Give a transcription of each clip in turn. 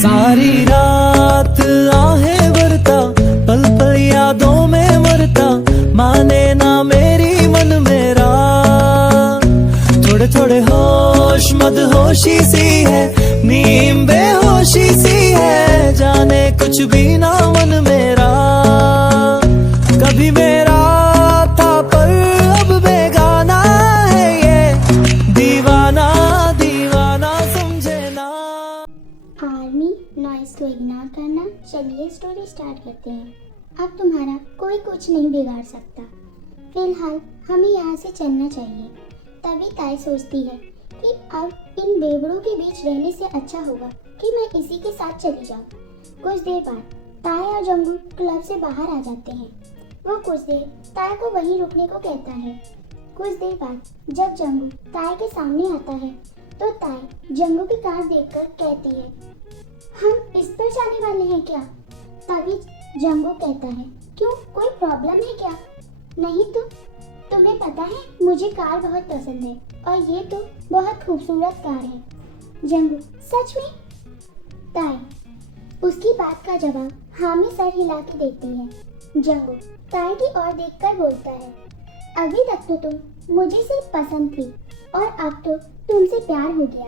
सारी रात आहें भरता, पल पल यादों में मरता, माने ना मेरी मन मेरा। थोड़े थोड़े होश मदहोशी सी है, नीम बेहोशी सी है, जाने कुछ भी ना मन मेरा। कभी मेरा था पर अब बेगाना है ये, दीवाना दीवाना समझे ना। आर्मी नॉइस को इग्नोर करना। चलिए स्टोरी स्टार्ट करते हैं। अब तुम्हारा कोई कुछ नहीं बिगाड़ सकता। फिलहाल हमें यहाँ से चलना चाहिए। तभी ताई सोचती है कि अब इन बेबड़ों के बीच रहने से अच्छा होगा कि मैं इसी के साथ चली जाऊँ। कुछ देर बाद ताई और जंगू क्लब से बाहर आ जाते हैं। वो कुछ देर ताई को वहीं रुकने को कहता है। कुछ देर बाद जब जंगू ताई के सामने आता है तो ताई जंगू की कार देखकर कहती है, हम इस पर जाने वाले हैं क्या? तभी जंगू कहता है, क्यों, कोई प्रॉब्लम है क्या? नहीं तो तुम्हें पता है मुझे कार बहुत पसंद है और ये तो बहुत खूबसूरत कार है। जंगू, सच में? ताई उसकी बात का जवाब हाँ में सर हिला के देती है। जंगू ताई की ओर देखकर बोलता है, अभी तक तो तुम मुझे सिर्फ पसंद थी और अब तो तुमसे प्यार हो गया।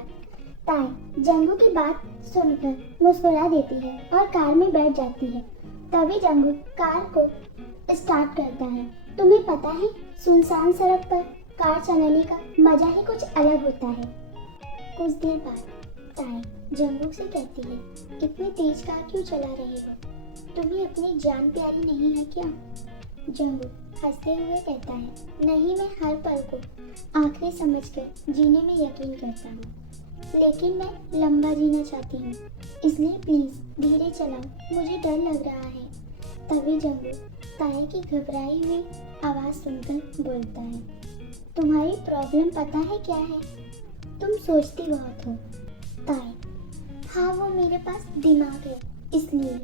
ताई जंगू की बात सुनकर मुस्कुरा देती है और कार में बैठ जाती है। तभी जंगू कार को स्टार्ट करता है। तुम्हें पता है सुनसान सड़क पर कार चलाने का मजा ही कुछ अलग होता है। कुछ देर बाद ताई जंगू से कहती है, इतनी तेज कार क्यों चला रही हो? तुम्हें अपनी जान प्यारी नहीं है क्या? जंगू हंसते हुए कहता है, नहीं, मैं हर पल को आखिरी समझकर जीने में यकीन करता हूँ, लेकिन मैं लंबा जीना चाहती हूँ, इसलिए प्लीज धीरे चलाओ, मुझे डर लग रहा है। तभी जंगू ताई की घबराई हुई आवाज़ सुनकर बोलता है, तुम्हारी प्रॉब्लम पता है क्या है? तुम सोचती बहुत हो। ताई, हाँ, वो मेरे पास दिमाग है इसलिए।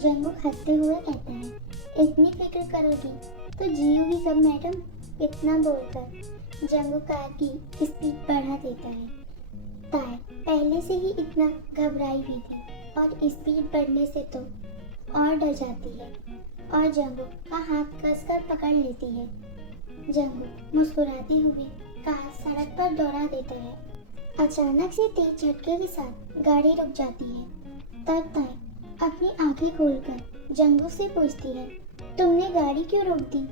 जंगू हंसते हुए कहता है, इतनी फिक्र करोगी तो जियोगी कब मैडम? इतना बोलकर जंगू कार की स्पीड बढ़ा देता है। ताई पहले से ही इतना घबराई हुई थी और स्पीड बढ़ने से तो और डर जाती है और जंगू का हाथ कसकर पकड़ लेती है। जंगू मुस्कुराते हुए कार सड़क पर दौड़ा देता है। अचानक से तेज झटके के साथ गाड़ी रुक जाती है। तब ताई अपनी आंखें खोलकर जंगू से पूछती है, तुमने गाड़ी क्यों रोक दी?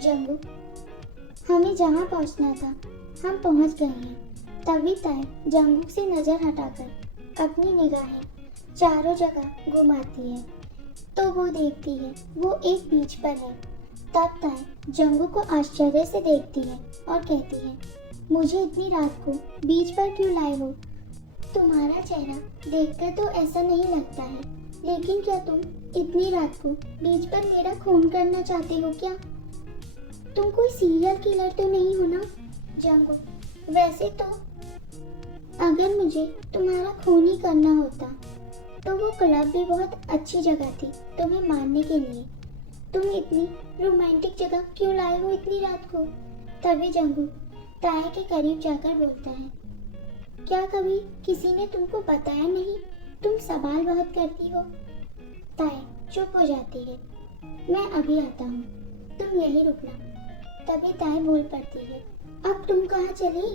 जंगू, हमें जहाँ पहुँचना था हम पहुँच गए हैं। तभी ताई जंगू से नज़र हटाकर अपनी निगाहें चारों जगह घुमाती है तो वो देखती है वो एक बीच पर है। तब ताई जंगू को आश्चर्य से देखती है और कहती है, मुझे इतनी रात को बीच पर क्यों लाए हो? तुम्हारा चेहरा देखकर तो ऐसा नहीं लगता है, लेकिन क्या तुम इतनी रात को बीच पर मेरा खून करना चाहते हो क्या? तुम कोई सीरियल किलर तो नहीं हो ना? जंगू, वैसे तो अगर मुझे तुम्हारा खून ही करना होता तो वो क्लब भी बहुत अच्छी जगह थी तुम्हें मारने के लिए। तुम इतनी रोमांटिक जगह क्यों लाए हो इतनी रात को? तभी जंगू ताई के करीब जाकर बोलता है, क्या कभी किसी ने तुमको बताया नहीं तुम सवाल बहुत करती हो? ताई चुप हो जाती है। मैं अभी आता हूँ, तुम यहीं रुकना। तभी ताई बोल पड़ती है, अब तुम कहाँ चली?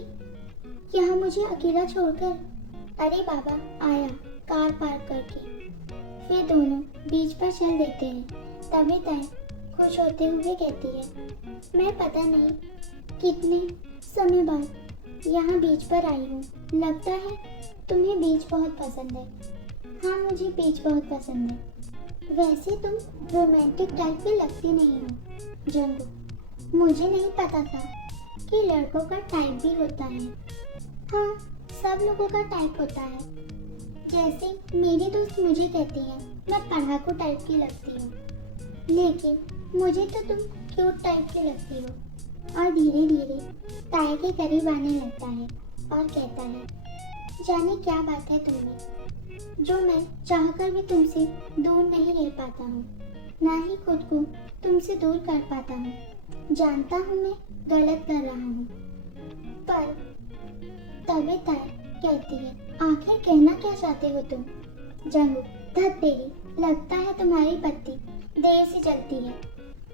यहाँ मुझे अकेला छोड़कर? अरे बाबा आया कार पार्क करके। फिर दोनों बीच पर चल देते हैं। तभी ताई खुश होते हुए कहती है, मैं पता नहीं कितने समय बाद यहाँ बीच पर आई हूँ। लगता है तुम्हें बीच बहुत पसंद है। हाँ, मुझे बीच बहुत पसंद है। वैसे तुम रोमांटिक टाइप की लगती नहीं हो। जंगू, मुझे नहीं पता था कि लड़कों का टाइप भी होता है। हाँ, सब लोगों का टाइप होता है। जैसे मेरी दोस्त मुझे कहती है मैं पढ़ाकू टाइप की लगती हूँ, लेकिन मुझे तो तुम क्यूट टाइप की लगती हो। और धीरे धीरे ताई के करीब आने लगता है और कहता है, जाने क्या बात है तुमने जो मैं चाहकर भी तुमसे दूर नहीं रह पाता हूँ, ना ही खुद को तुमसे दूर कर पाता हूँ। जानता हूँ मैं गलत कर रहा हूँ, पर तभी ताई कहती है, आखिर कहना क्या चाहते हो तुम? जंगू, धत तेरी, लगता है तुम्हारी बत्ती देर से जलती है।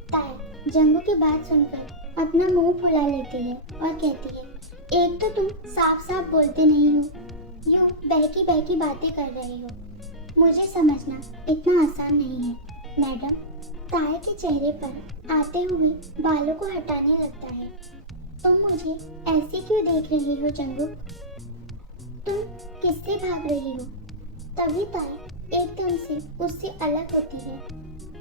ताया जंगू की बात सुनकर अपना मुंह फुला लेती है और कहती है, एक तो तुम साफ साफ बोलते नहीं हो, यूं बहकी बहकी बातें कर रहे हो। मुझे समझना इतना आसान नहीं है मैडम। ताया के चेहरे पर आते हुए बालों को हटाने लगता है। तुम मुझे ऐसे क्यों देख रही हो जंगू? तुम किससे भाग रही हो? तभी ताया एकदम से उससे अलग होती है।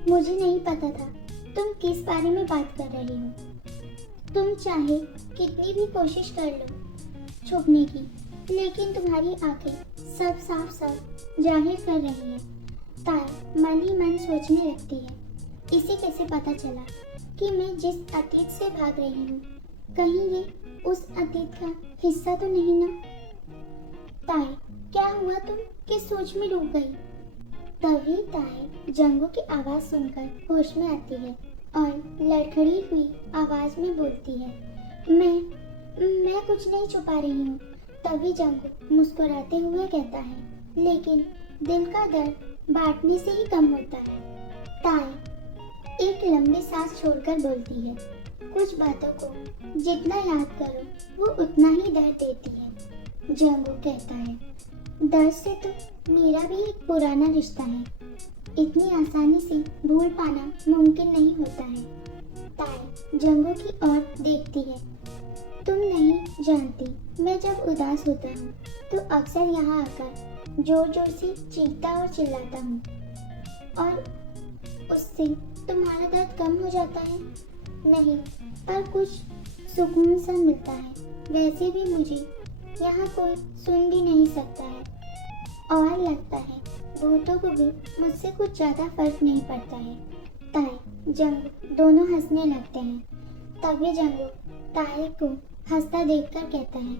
मुझे नहीं पता था तुम किस बारे में बात कर रही हो। तुम चाहे कितनी भी कोशिश कर लो छुपने की, लेकिन तुम्हारी आंखें सब साफ साफ जाहिर कर रही है। ताया मन ही मन सोचने लगती है, इसे कैसे पता चला कि मैं जिस अतीत से भाग रही हूँ कहीं ये उस अतीत का हिस्सा तो नहीं ना? ताया क्या हुआ, तुम किस सोच में डूब गई? तभी ताया जंगू की आवाज सुनकर होश में आती है और लड़खड़ी हुई आवाज में बोलती है, मैं कुछ नहीं छुपा रही हूँ। तभी जंगू मुस्कुराते हुए कहता है, लेकिन दिल का दर्द बांटने से ही कम होता है। ताया एक लंबी सांस छोड़कर बोलती है, कुछ बातों को जितना याद करो वो उतना ही दर्द देती है। जंगू कहता है, दर्द से तो मेरा भी एक पुराना रिश्ता है, इतनी आसानी से भूल पाना मुमकिन नहीं होता है। ताया जंगू की ओर देखती है, तुम नहीं जानती, मैं जब उदास होता हूँ तो अक्सर यहाँ आकर जोर जोर से चीखता और चिल्लाता हूँ और उससे तुम्हारा दर्द कम हो जाता है। नहीं, पर कुछ सुकून सा मिलता है। वैसे भी मुझे यहाँ कोई सुन भी नहीं सकता है और लगता है भूतों को भी मुझसे कुछ ज़्यादा फर्क नहीं पड़ता है। ताया जंगू दोनों हंसने लगते हैं। तभी जंगू ताया को हंसता देखकर कहता है,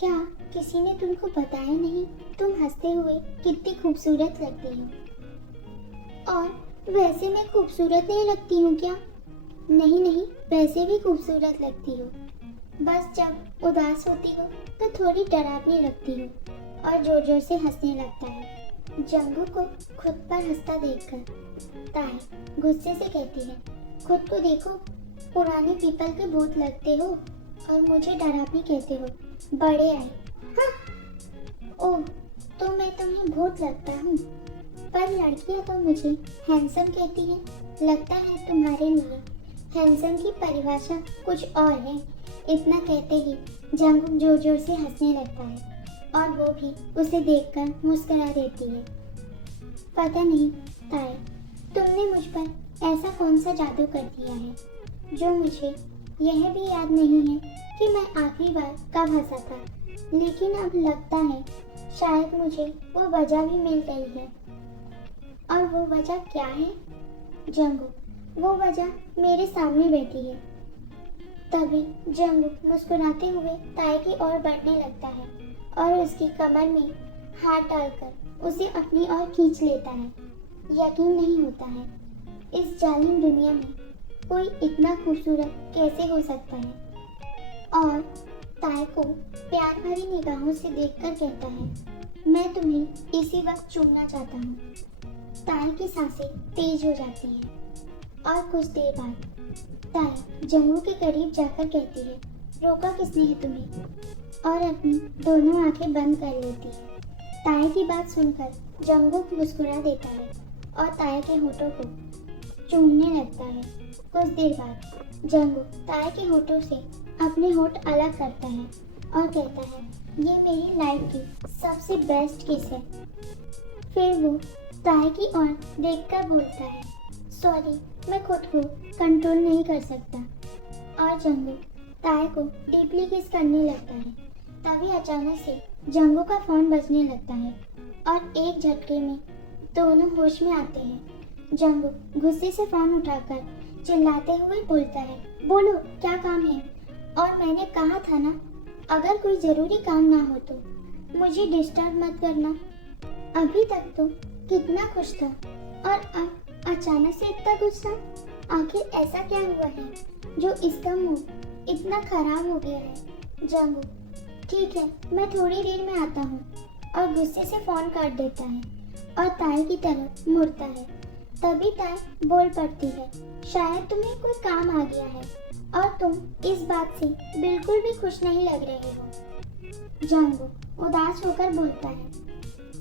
क्या किसी ने तुमको बताया नहीं तुम हंसते हुए कितनी खूबसूरत लगती हो? और वैसे मैं खूबसूरत नहीं लगती हूँ क्या? नहीं, वैसे भी खूबसूरत लगती हो, बस जब उदास होती हो तो थोड़ी डरावनी लगती हो। और जोर जोर से हंसने लगता है। जंगू को खुद पर हंसता देखकर ताया गुस्से से कहती है, खुद को देखो, पुराने पीपल के भूत लगते हो और मुझे डरावनी कहते हो, बड़े आए। हाँ, ओह, तो मैं तुम्हें भूत लगता हूँ, पर लड़कियाँ तो मुझे हैंडसम कहती हैं। लगता है तुम्हारे लिए हैंडसम की परिभाषा कुछ और है। इतना कहते ही जंगू जोर जोर से हंसने लगता है और वो भी उसे देखकर मुस्कुरा देती है। पता नहीं ताया, तुमने मुझ पर ऐसा कौन सा जादू कर दिया है जो मुझे यह भी याद नहीं है कि मैं आखिरी बार कब हंसा था। लेकिन अब लगता है शायद मुझे वो वजह भी मिल गई है। और वो वजह क्या है? जंगू, वो वजह मेरे सामने बैठी है। तभी जंगू मुस्कुराते हुए ताया की ओर बढ़ने लगता है और उसकी कमर में हाथ डालकर उसे अपनी ओर खींच लेता है। यकीन नहीं होता है इस जालिम दुनिया में कोई इतना खूबसूरत कैसे हो सकता है। और ताया को प्यार भरी निगाहों से देखकर कहता है, मैं तुम्हें इसी वक्त चूमना चाहता हूँ। ताया की सांसें तेज हो जाती हैं और कुछ देर बाद ताया जंगू के करीब जाकर कहती है, रोका किसने है तुम्हें? और अपनी दोनों आंखें बंद कर लेती है। ताया की बात सुनकर जंगू मुस्कुरा देता है और ताया के होठों को चूमने लगता है। कुछ देर बाद जंगू ताया के होठों से अपने होठ अलग करता है और कहता है, ये मेरी लाइफ की सबसे बेस्ट किस है। फिर वो ताया की ओर देखकर बोलता है, सॉरी, मैं खुद को कंट्रोल नहीं कर सकता। और जंगू ताया को डीपली किस करने लगता है। तभी अचानक से जंगू का फोन बजने लगता है और एक झटके में दोनों होश में आते हैं। जंगू गुस्से से फोन उठाकर चिल्लाते हुए बोलता है, बोलो क्या काम है? और मैंने कहा था ना, अगर कोई जरूरी काम ना हो तो मुझे डिस्टर्ब मत करना। अभी तक तो कितना खुश था और अब अचानक से इतना गुस्सा। आखिर ऐसा क्या हुआ है जो इसका मूड इतना खराब हो गया है? जंगू, ठीक है, मैं थोड़ी देर में आता हूँ। और गुस्से से फोन काट देता है और ताई की तरफ मुड़ता है। तभी ताई बोल पड़ती है, शायद तुम्हें कोई काम आ गया है और तुम इस बात से बिल्कुल भी खुश नहीं लग रहे हो। जंगू उदास होकर बोलता है,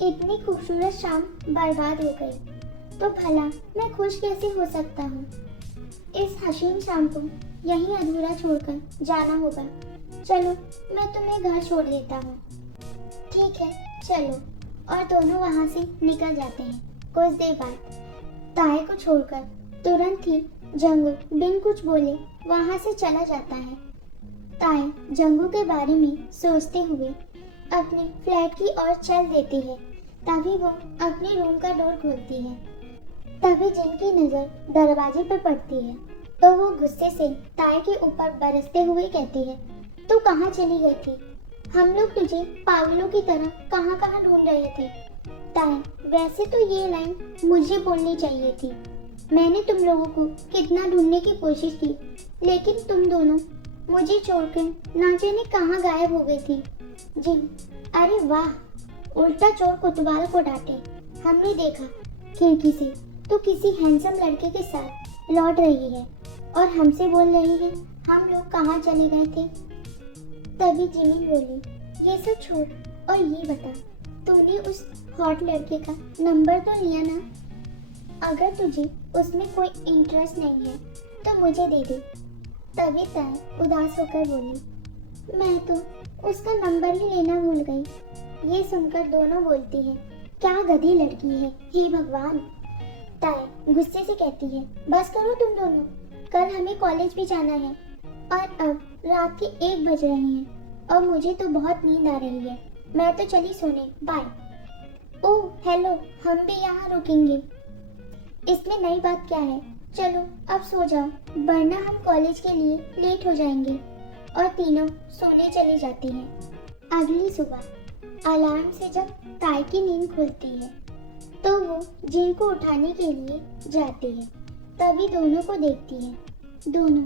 इतनी खूबसूरत शाम बर्बाद हो गई तो भला मैं खुश कैसे हो सकता हूँ। इस हसीन शाम को यहीं अधूरा छोड़कर जाना होगा। चलो मैं तुम्हें घर छोड़ देता हूँ। ठीक है चलो। और दोनों वहाँ से निकल जाते हैं। कुछ देर बाद ताई को छोड़कर तुरंत ही जंगू बिन कुछ बोले वहाँ से चला जाता है। ताई जंगू के बारे में सोचते हुए अपने फ्लैट की ओर चल देती है। तभी वो अपने रूम का डोर खोलती है। तभी जिनकी नजर दरवाजे पर पड़ती है तो वो गुस्से से ताई के ऊपर बरसते हुए कहती है, तू कहाँ चली गई थी? हम लोग तुझे पागलों की तरह कहाँ कहाँ ढूंढ रहे थे। ताई, वैसे तो ये लाइन मुझे बोलनी चाहिए थी। मैंने तुम लोगों को कितना ढूंढने की कोशिश की, लेकिन तुम दोनों मुझे छोड़कर ना जाने कहाँ गायब हो गई थी। जिन, अरे वाह, उल्टा चोर कोतवाल को डांटे। हमने देखा खिड़की से तो किसी हैंडसम लड़के के साथ लौट रही है और हमसे बोल रही है हम लोग कहाँ चले गए थे। तभी जिमी बोली, ये सब छोड़ और ये बता, तूने उस हॉट लड़के का नंबर तो लिया ना? अगर तुझे उसमें कोई इंटरेस्ट नहीं है तो मुझे दे दे। तभी ताई उदास होकर बोली, मैं तो उसका नंबर ही लेना भूल गई। ये सुनकर दोनों बोलती हैं, क्या गधी लड़की है, हे भगवान। ताई गुस्से से कहती है, बस करो तुम दोनों, कल हमें कॉलेज भी जाना है और अब रात के 1 बज रहे हैं और मुझे तो बहुत नींद आ रही है। मैं तो चली सोने, बाय। ओह हेलो, हम भी यहाँ रुकेंगे। इसमें नई बात क्या है, चलो अब सो जाओ वरना हम कॉलेज के लिए लेट हो जाएंगे। और तीनों सोने चली जाती हैं। अगली सुबह अलार्म से जब ताई की नींद खुलती है तो वो जिन को उठाने के लिए जाती है। तभी दोनों को देखती है। दोनों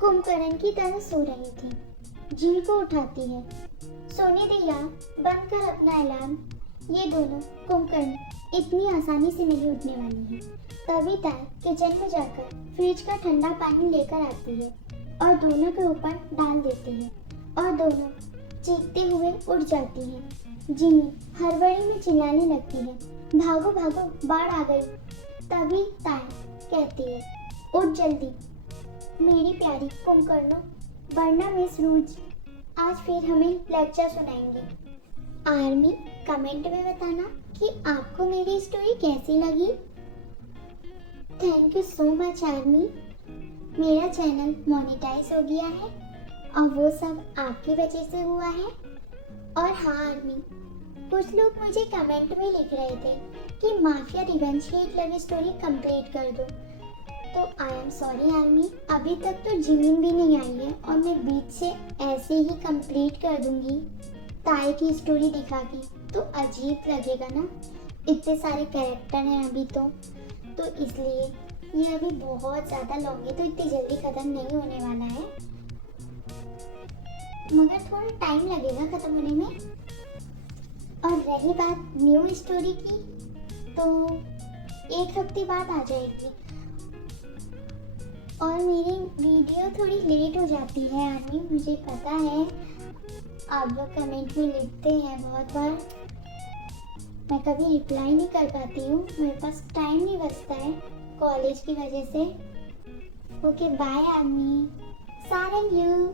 कुंभकर्ण की तरह सो रही थी। जिन को उठाती है, सोने दे यार, बंद कर अपना अलार्म। ये दोनों कुंभकर्ण इतनी आसानी से नहीं उठने वाली है। तभी ताई किचन में जाकर फ्रिज का ठंडा पानी लेकर आती है और दोनों के ऊपर डाल देती है और दोनों चीखते हुए उठ जाती हैं। जिमी हड़बड़ी में चिल्लाने लगती है, भागो भागो, बाढ़ आ गई। तभी ताई कहती है, उठ जल्दी मेरी प्यारी कुंभकर्णों, वरना मिस रूज आज फिर हमें लेक्चर सुनाएंगे। आर्मी कमेंट में बताना कि आपको मेरी स्टोरी कैसी लगी। Thank you so much army. मेरा चैनल मोनेटाइज हो गया है और वो सब आपकी वजह से हुआ है। और हाँ आर्मी, कुछ लोग मुझे कमेंट में लिख रहे थे कि माफिया रिवेंज की एक लव स्टोरी कंप्लीट कर दो, तो आई एम सॉरी आर्मी, अभी तक तो जिमिन भी नहीं आई है और मैं बीच से ऐसे ही कंप्लीट कर दूंगी। ताई की स्टोरी दिखा के तो अजीब लगेगा ना, इतने सारे कैरेक्टर हैं अभी तो इसलिए ये अभी बहुत ज़्यादा लॉन्ग है, तो इतनी जल्दी ख़त्म नहीं होने वाला है, मगर थोड़ा टाइम लगेगा ख़त्म होने में। और रही बात न्यू स्टोरी की, तो 1 हफ्ते बाद आ जाएगी। और मेरी वीडियो थोड़ी लेट हो जाती है आदमी, मुझे पता है, आप लोग कमेंट में लिखते हैं बहुत बार, मैं कभी रिप्लाई नहीं कर पाती हूँ, मेरे पास टाइम नहीं बचता है कॉलेज की वजह से। ओके बाय आदमी, सारंग यू।